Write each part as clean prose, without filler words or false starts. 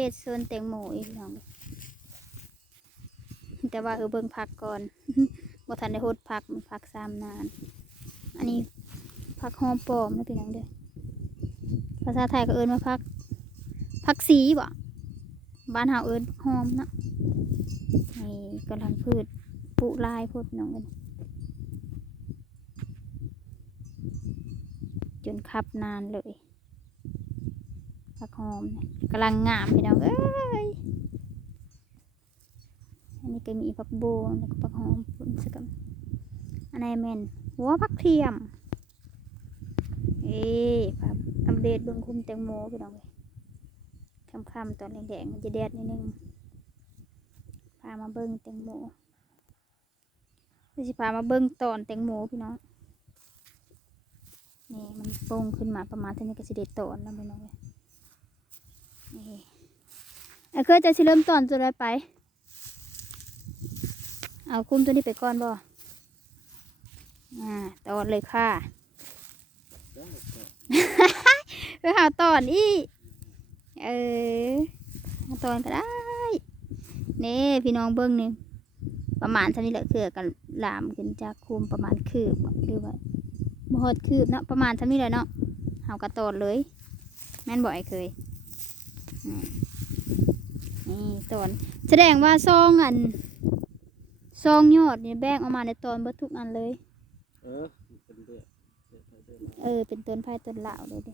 เดตโซนแตงโมอีกน้องแต่ว่าเบิ่งผักก่อน บ่ทันได้โหดผักมันผักซ้ำนานอันนี้ผักหอมปลอมนะพี่น้องเด้อภาษาไทยก็เอิ้นว่าผักสีบ่บ้านเฮาเอิ้นหอมเนาะนี่กำลังพืชปลูกลายพดน้องกันจนคับนานเลยผักหอมกำลังงามพี่น้องเอ้ยอันนี้ก็มีผักโบแล้วก็ผักหอมปุ่นสักกันอันนี้แม่นหัวผักเทียมครับอัปเดตเบิ่งคุมแตงโมพี่น้องเลยค่ำๆตอนแดงๆมันจะแดดนิดนึงพามาเบิ่งแตงโมสิพามาเบิ่งตอนแตงโมพี่น้องนี่มันโป่งขึ้นมาประมาณเท่านี้ก็สิได้ตอนแล้วพี่น้องเลยนี่เคยจะสิเริ่มตอนตัวใดไปเอาคุมตัวนี้ไปก่อนบ่ตอนเลยค่ะไปหาตอนอีหาตอนก็ได้นี่พี่น้องเบิ้งนี่ประมาณเท่านี้แหละคือกันลามขึ้นจากคุมประมาณคืบหรือว่าบ่ฮอดคืบเนาะประมาณเท่านี้แหละเนาะเฮากระตอนเลยแม่นบ่อยเคยนี่ตอนแสดงว่าซองยอดนี่แบ่งออกมาในตอนเบิดทุกอันเลยเป็นต้นไผ่ต้นเหล่าเลยดิ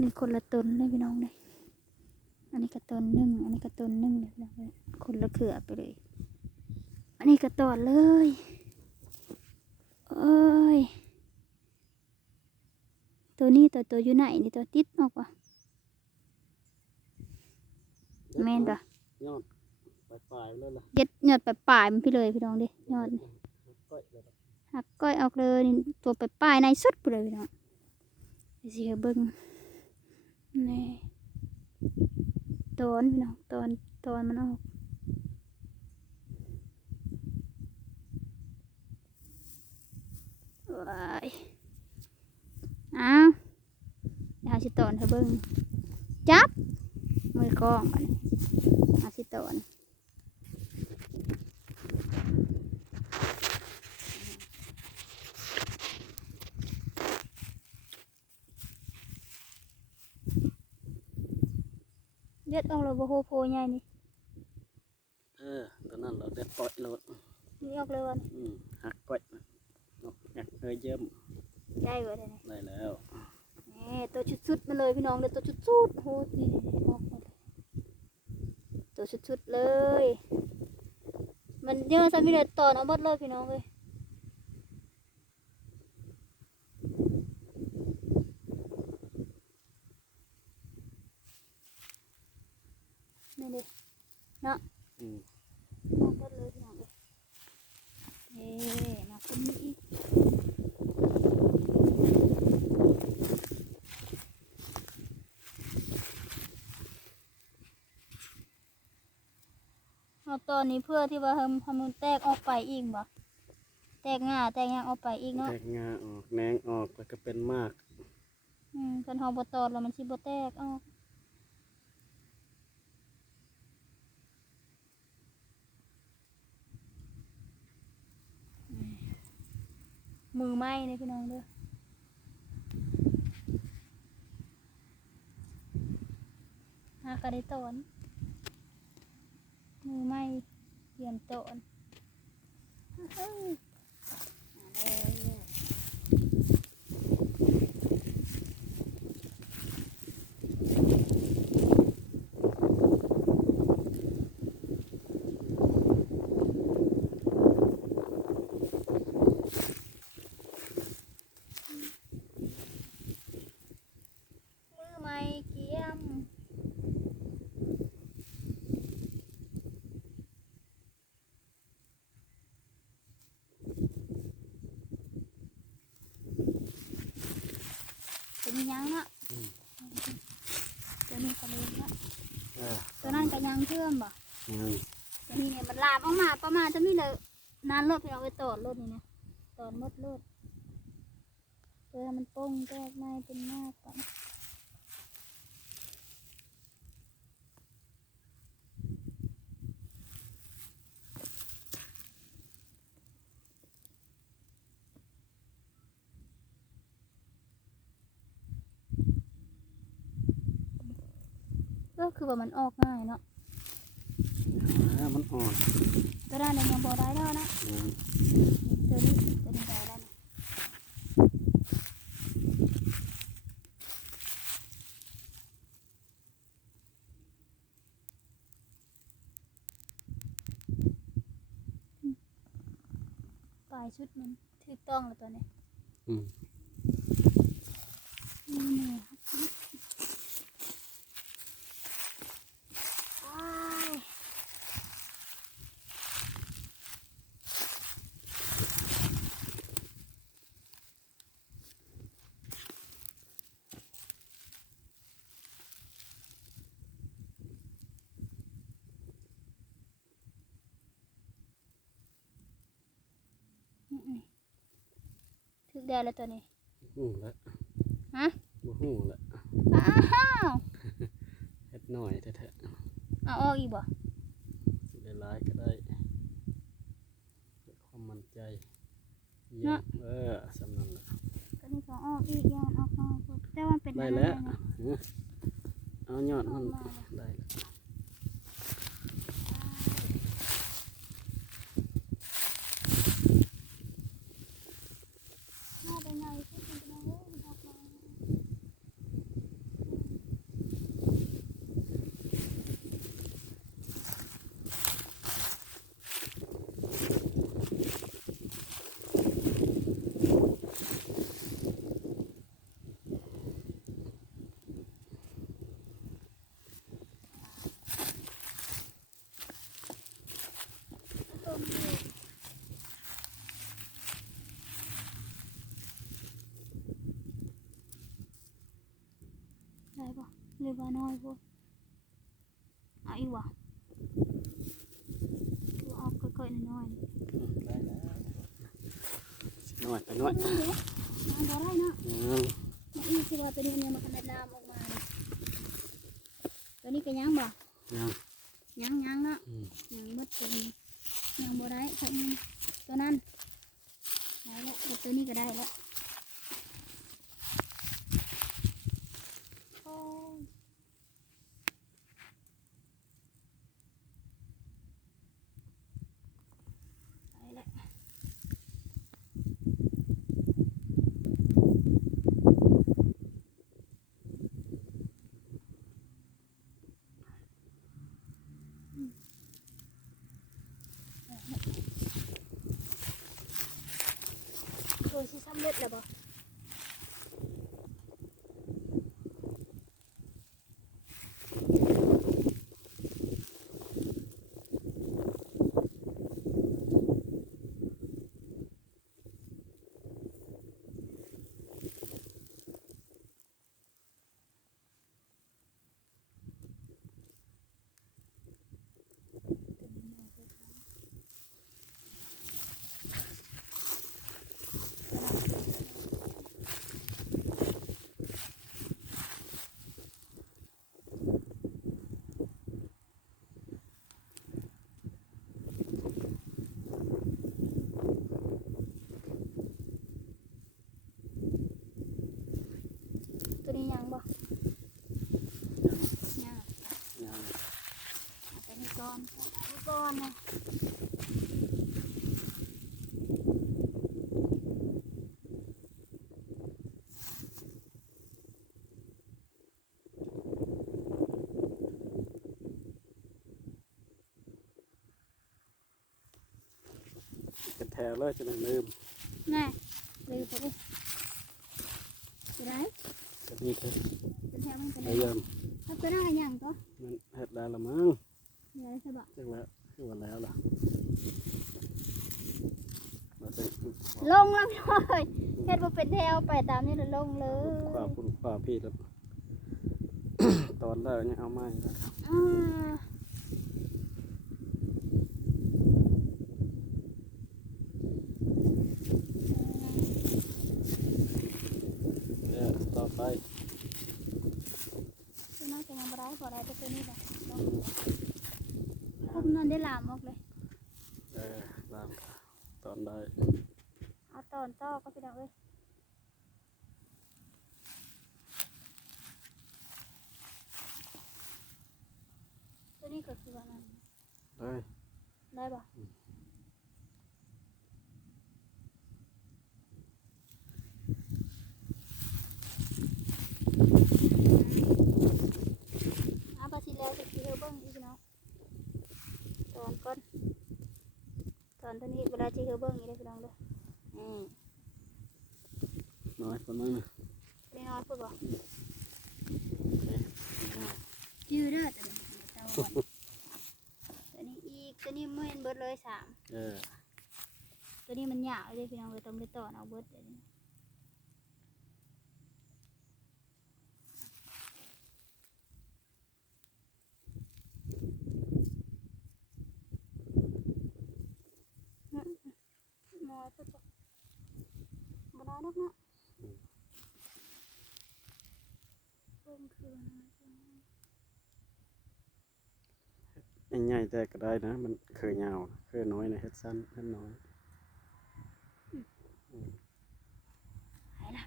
นี่คนละต้นเลยพี่น้องเลยอันนี้ก็ต้นหนึ่งอันนี้ก็ต้นหนึ่งเลยคนละเขือไปเลยอันนี้ก็ตอนเลยตัวนี้ตัวอยู่ไหนนี่ตัวติดออกปะแม่นปะยอดปลายเลยล่ะเย็ดยอดปลายมันพี่เลยพี่น้องดิยอดหักก้อยออกเลยตัวปลายในสุดไปเลยพี่น้องสิเบิ้งนี่ต้นพี่น้องต้นมันออกอ้าวอย่าสิต้นเธอเบิ้งจับมือกล้องไปอาสิต้นเด็ดออกเลยโบโพใหญ่นี่ตอนนั้นเราได้ปล่อยเรานี่ออกเลยวันหักปล่อยหักเยิ้มได้เลยได้แล้วนี่ตัวชุดๆมาเลยพี่น้องเลยตัวชุดๆโหนี่ออกมาตัวชุดๆเลยมันเยอะซะมีเลยตอนเอาหมดเลยพี่น้องเลยนี่ดิเนาะเอาหมดเลยพี่น้องเลยมาคนนี้อีกเอาตอนนี้เพื่อที่ว่าทำมันแตกออกไปอีกบ่แตกง่าแตกยางออกไปอีกเนาะแตกงาออกแหนงออกแล้วก็เป็นมากกันเฮาบ่ตอดแล้วมันสิบ่แตกออกมือไหม้เนี่ยพี่น้องเด้อหากระได้ตอนมือไหม้เตรียมตอนเป็นยังเนาะตัวนี้ก็เล่นเนาะตัวนั้นก็ยังเชื่อมบ่ตัวนี้เนี่ยมันลามออกมาประมาณจะมีเลยนานรถเราไปตอดรถนี่นะตอดมดรถเพื่อมันป้งแตกในเป็นมากก่อน คือว่ามันออกง่ายเนาะ มันอ่อน ตัวนั้นยังบ่ได้แล้วนะ อืม ตัวนี้ได้แล้วนะปลายชุดมันถูกต้องแล้วตัวนี้ อืม นี่ครับอ้ายนี่ถูกได้แล้วตัวนี้ หูแล้ว ฮะ บ่หูแล้ว อ้าว เฮ็ดหน่อยแท้ เอาออกอีกบ่ ๆสิได้หลายก็ได้เพื่อความมั่นใจเยี่ยมสำนั้นแหละ ก็นี่ก็ออกอีกอย่างออกมาแต่ว่าเป็น ได้แล้วเอายอดมันได้แล้ว น่าได้ไงก็เป็นไปได้เลยออกมาต้มอยู่ได้ปะหรือว่าน้อยพวกเอาอีกวะคือออกค่อยๆน้อยๆนี่ ได้แล้วสิหน่อยไปหน่อย น้ำบ่ได้เนาะ อืม มาอีกสิว่าตัวนี้เนี่ยมันขนาดลามออกมาเลยตัวนี้ก็ยังบ่ ยัง ยังเนาะ อืม ยังหมดตัวนี้ยังบ่ได้สักนิดตัวนั้นได้แล้วเดี๋ยวตัวนี้ก็ได้แล้วโอ้ยได้แล้วโดยสิสำเร็จแล้วบ่ตัวนี้ยังบ่ยัง ยัง เอาไปนี่ก่อนเอาไปก่อนนะ กระแทกเลยจะไม่ลืม ง่ายเลยไปเลยจะได้ ก็นี่คือ จะแทงมันไป พ เลย ยายาม ถ้าตัวได้ยังก็ มันเฮ็ดได้ละมั้ง เดี๋ยวจะบอก จังแล้วคือว่าแล้วล่ะเราจะ ลงแล้วพี่น้อยเฮ็ดบ่เป็นแถวไปตามนี้แล้วลงเลย ขวาคุณขวาพี่แล้ว ตอนแรกเนี่ยเอาไม้แล้ว อ่า ต่อไป ตัวน้อยจะยังบ่ได้บ่ได้แต่ตัวนี้แหละลงคุมนั่นได้ลามออกเลย ตามตอนได้ เอาตอนต่อก็พี่น้องเอ้ย คือว่านั่น เลย ได้ปะปลาสิแล้วจะกินเบิ้งอีกเนาะตอนก่อนตอนนี้เวลาจะเบิ้งอีกได้พี่น้องเลยน้อยคนมั้งนะ ไม่น้อยพูดบ่ โอเค ยืดเด้อตัวนี้อีกตัวนี้ไม่เห็นเบิดเลยสาม ตัวนี้มันยาวเลยพี่น้องเลยต้องไปต่อเอาเบิดตัวนี้มอยพูดบ่บ่น้อยนักเนาะเพิ่มคือใหญ่ๆแต่ก็ได้นะมันเคยยาวเคยน้อยนะเฮ็ดสั้นเฮ็ดน้อย หายละ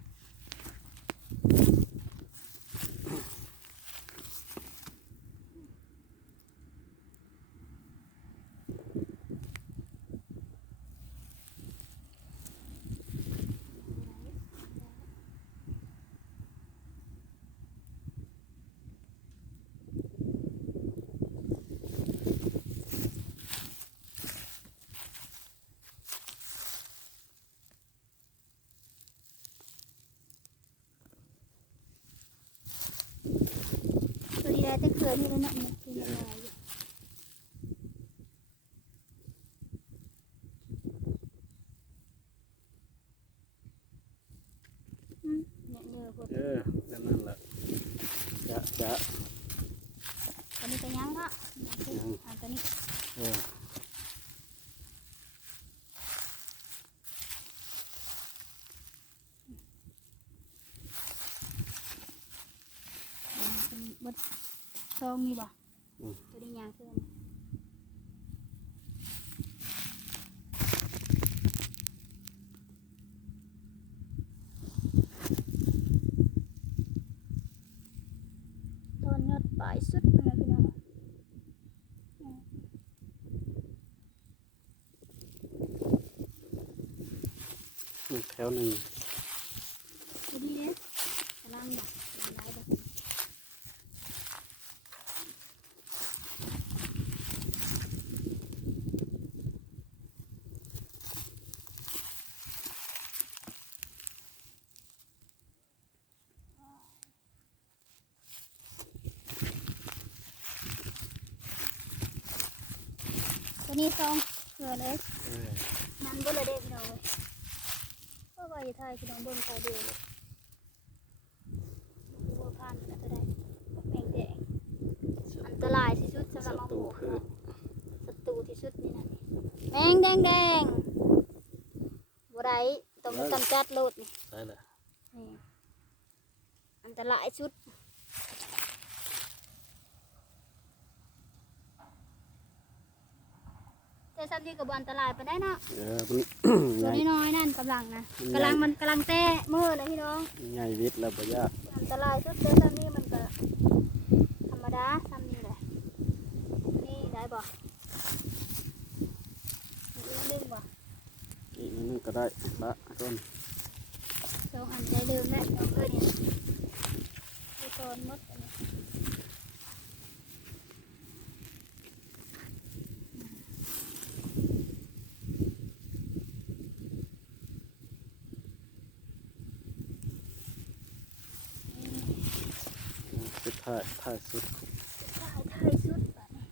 ตัวนี้ได้แต่เกินนี่แล้วเนาะมันคือยังไงอยู่เนี่ยเยอะพอด แบบนั้นแหละจะ ตัวนี้ก็ยังเนาะตัวนี้ เป็นบดซองนี่บ่ตัวนี้ยางขึ้นตอนยอดปลายสุดนะพี่น้องแถวหนึ่ง ตัวนี้เนี่ยกำลังหนักหลายแบบตัวนี้ซองเกลือเลยมันบ่เลยเด้พี่น้องเลยเพราะว่าอย่าทายพี่น้องเบิ่งทายเดียวเลยบัวพันธุ์อะไรแดงแดงอันตรายที่สุดสำหรับมะม่วงศัตรูที่สุดนี่นะแมงแดงแดงบัวไรต้องกำจัดโลดนี่ ได้เลย อันตรายสุดแต่ซ้ำนี่กับอันตรายไปได้เนาะ มัน ตัวน้อยๆนั่นกำลังนะกำลังแตะมือเลยพี่น้อง ใหญ่วิทย์แล้วบ่ยาก อันตรายสุดแต่ซ้ำนี่มันก็ธรรมดาซ้ำนี่เลยนี่ได้บ่ดึงบ่ อีกนิดนึงก็ได้ละต้น สองอันได้เดิมแล้วน้องเลยเนี่ยไปตอนมดอันนี้สุดท้ายสุด ถ่ายสุดบัดนี้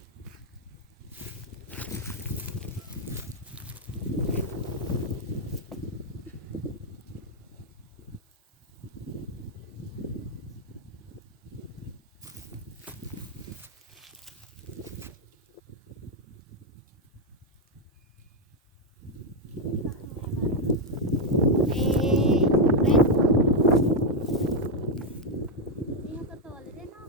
เอ๊ะเล่นนี่เขาก็ต่อเลยได้เนาะ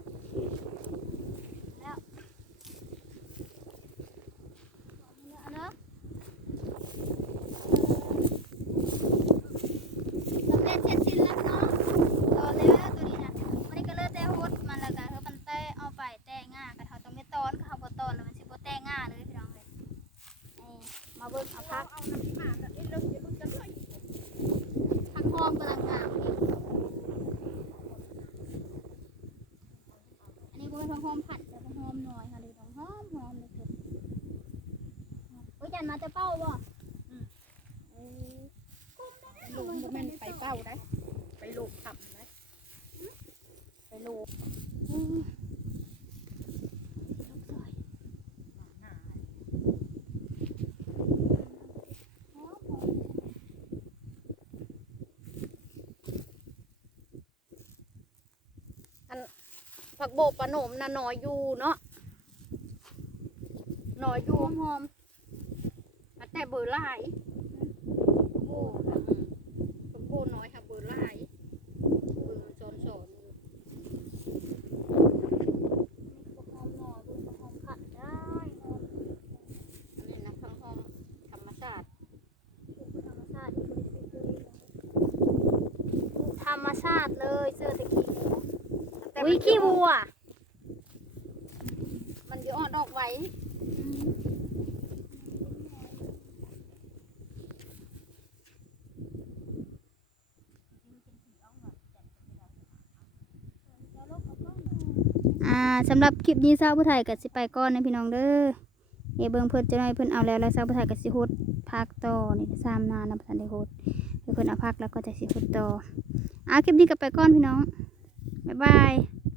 ผักโบกปลาโหนมน่ะหน่อยอยู่เนาะหน่อยอยู่หอมๆแต่เบอร์หลายโอ้ผักโบน้อยค่ะเบอร์หลายเบอร์มันซ้อนๆอยู่ หอมหน่อดูหอมผัดได้หอม อันนี้นะข้างห้องธรรมชาติ ธรรมชาติธรรมชาติเลยเสื้อตะกี้ แต่ อุ้ มั ย น ขี้วัว มันจะออกดอกไว้ สำหรับคลิปนี้สาวผู้ไทยก็สิไปก่อนนะพี่น้องเด้อเบิ่งเพิ่นจะน้อยเพิ่นเอาแล้วสาวผู้ไทยก็สิฮดพักต่อนี่3 นานนะบ่ทันได้ฮดเพิ่นเอาพักแล้วก็จะสิฮดต่อคลิปนี้ก็ไปก่อนพี่น้องบ๊ายบาย